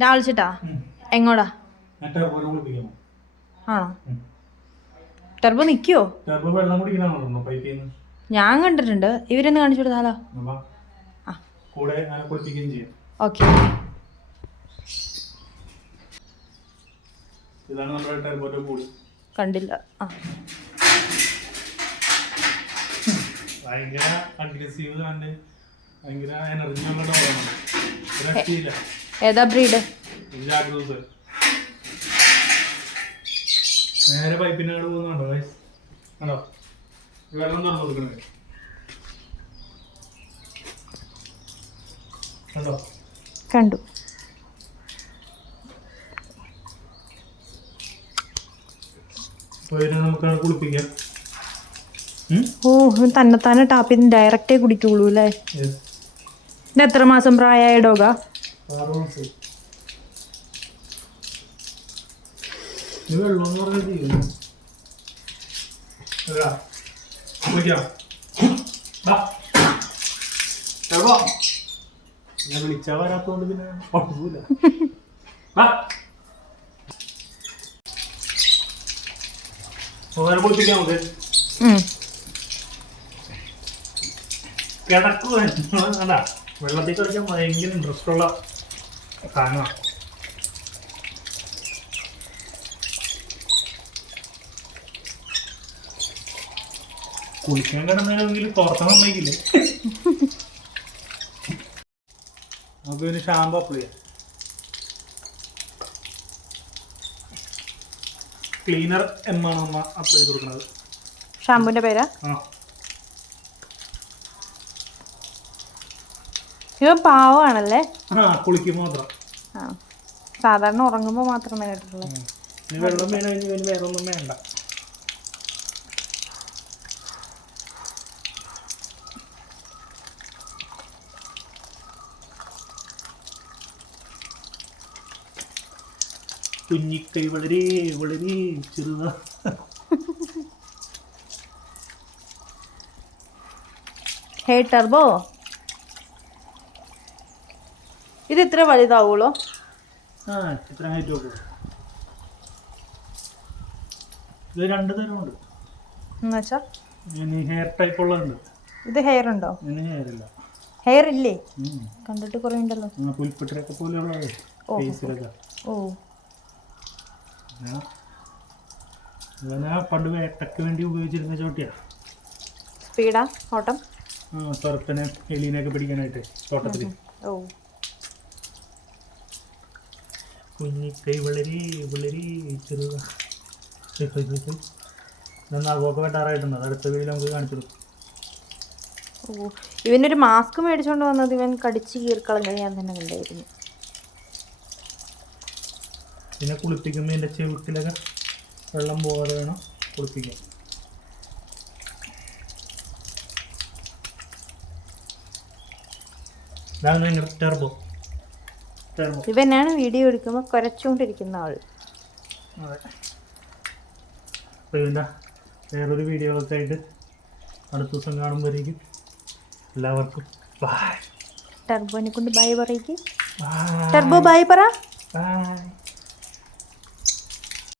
ഞാൻ വിളിച്ചിട്ടാ എങ്ങോടാ? ആണോ? ടെർബോ നിക്കോ? ഞാൻ കണ്ടിട്ടുണ്ട്. ഇവരൊന്ന് കാണിച്ചു കൊടുത്താലോ? ഓക്കെ. കണ്ടില്ല. ഭയങ്കര അഗ്രസീവ് ആണ്, ഭയങ്കര എനർജി ഉള്ള ഡോറാണ്. ഏതാ ബ്രീഡ്? നേരെ പൈപ്പിനാട് പോകുന്നുണ്ടോ? കണ്ടോ വെള്ളം തുറന്നു കൊടുക്കണേ, കണ്ടോ? കണ്ടു. നമുക്ക് കുളിപ്പിക്കാം. ഓ, തന്നെത്താനെ ടാപ്പിൽ നിന്ന് ഡയറക്റ്റേ കുടിക്കുള്ളൂ അല്ലേ? ഇത് എത്ര മാസം പ്രായമായ ഡോഗാ? 6 മാസം. വെള്ളം ഞാൻ വിളിച്ചാ വരാത്തോണ്ട് പിന്നെ കുഴപ്പമില്ല. കുളിപ്പിക്കാം നമുക്ക്. കിടക്കുക വെള്ളത്തിൽ കളിക്കാൻ ഭയങ്കര ഇൻട്രസ്റ്റ് ഉള്ള സാധനമാണ്. കുളിക്കാൻ കിടന്നതിനെങ്കിൽ തുറക്കണം വന്നിക്കില്ലേ? നമുക്ക് പിന്നെ ഷാമ്പു അപ്ലൈ ചെയ്യാം. ക്ലീനർ എന്നാണ് നമ്മ അപ്ലൈ ചെയ്ത് കൊടുക്കുന്നത്. ഷാമ്പുവിന്റെ പേരാ? ഇവ പാവമാണല്ലേ? കുളിക്കുമ്പോ മാത്രം. സാധാരണ ഉറങ്ങുമ്പോ മാത്രമേ കേട്ടിട്ടുള്ളൂ. വെള്ളം വീണ് കഴിഞ്ഞ് വേറെ ഒന്നും വേണ്ട. കുഞ്ഞിക്കൈ വളരെ വളരെ ചെറുതാ. ഹേ ടർബോ, ഇത് ഇത്ര വലുതാവുള്ളൂ? ഇത്ര ഹൈറ്റ് ഉള്ളൂ. ഇത് 2 തരമുണ്ട്. Hair type ഉള്ളതുണ്ട്. ഇത് ഹെയർ ഉണ്ടോ? ഹെയർ ഇല്ല. ഹെയർ ഇല്ലേ? കണ്ടിട്ട് കുറെ ഉണ്ടല്ലോ. പുൽപ്പറ്റൊക്കെ പോലെയുള്ളത്. ഓ, പണ്ട് വേട്ടക്ക് വേണ്ടി ഉപയോഗിച്ചിരുന്ന ചോട്ടിയാ. സ്പീഡാ ഓട്ടം? തുറപ്പനെ എലീനെയൊക്കെ പിടിക്കാനായിട്ട് തോട്ടത്തിൽ. കുഞ്ഞിക്കൈ വളരെ വളരെ ചെറുതാ. നന്നാകൊക്കെ വെട്ടാറായിട്ടുണ്ട്. അത് അടുത്ത വീട്ടിൽ നമുക്ക് കാണിച്ചു കൊടുക്കും. ഇവനൊരു മാസ്ക് മേടിച്ചോണ്ട് വന്നത് ഇവൻ കടിച്ച് കീറിക്കളഞ്ഞ ഞാൻ തന്നെ കണ്ടായിരുന്നു. പിന്നെ കുളിപ്പിക്കുമ്പോൾ ഇതിൻ്റെ ചെവിട്ടിലൊക്കെ വെള്ളം പോകാതെ വേണം കുളിപ്പിക്കാൻ. ഇതാണ് ടെർബോ. ഇവനാണ് വീഡിയോ എടുക്കുമ്പോൾ കുരച്ചുകൊണ്ടിരിക്കുന്ന ആൾ. അതെ. അപ്പോൾ ഇതിൻ്റെ വേറൊരു വീഡിയോകളൊക്കെ ആയിട്ട് അടുത്ത ദിവസം കാണുമ്പോഴേക്കും എല്ലാവർക്കും ബൈ. ടർബോനെ കൊണ്ട് ബൈ പറയിക്ക്. ടർബോ ബൈ പറ. ബൈ.